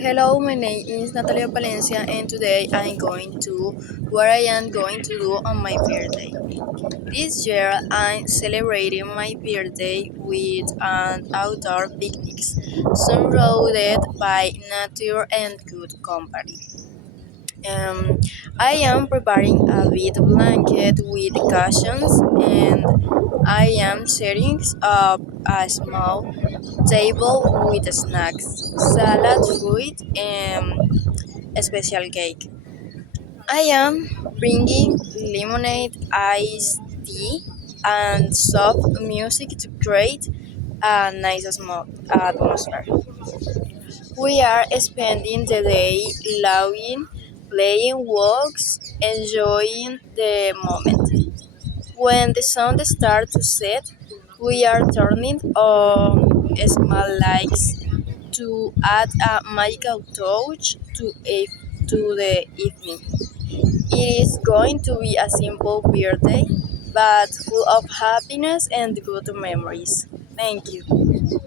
Hello, my name is Natalia Palencia, and today I'm going to what I am going to do on my birthday. This year, I'm celebrating my birthday with an outdoor picnic, surrounded by nature and good company. Um, I am preparing a big blanket with cushions, and I am setting up a small table with snacks, salad, fruit, and a special cake. I am bringing lemonade, iced tea, and soft music to create a nice small atmosphere. We are spending the day laughing, playing walks, enjoying the moment. When the sun starts to set, we are turning on small lights to add a magical touch to the evening. It is going to be a simple birthday, but full of happiness and good memories. Thank you.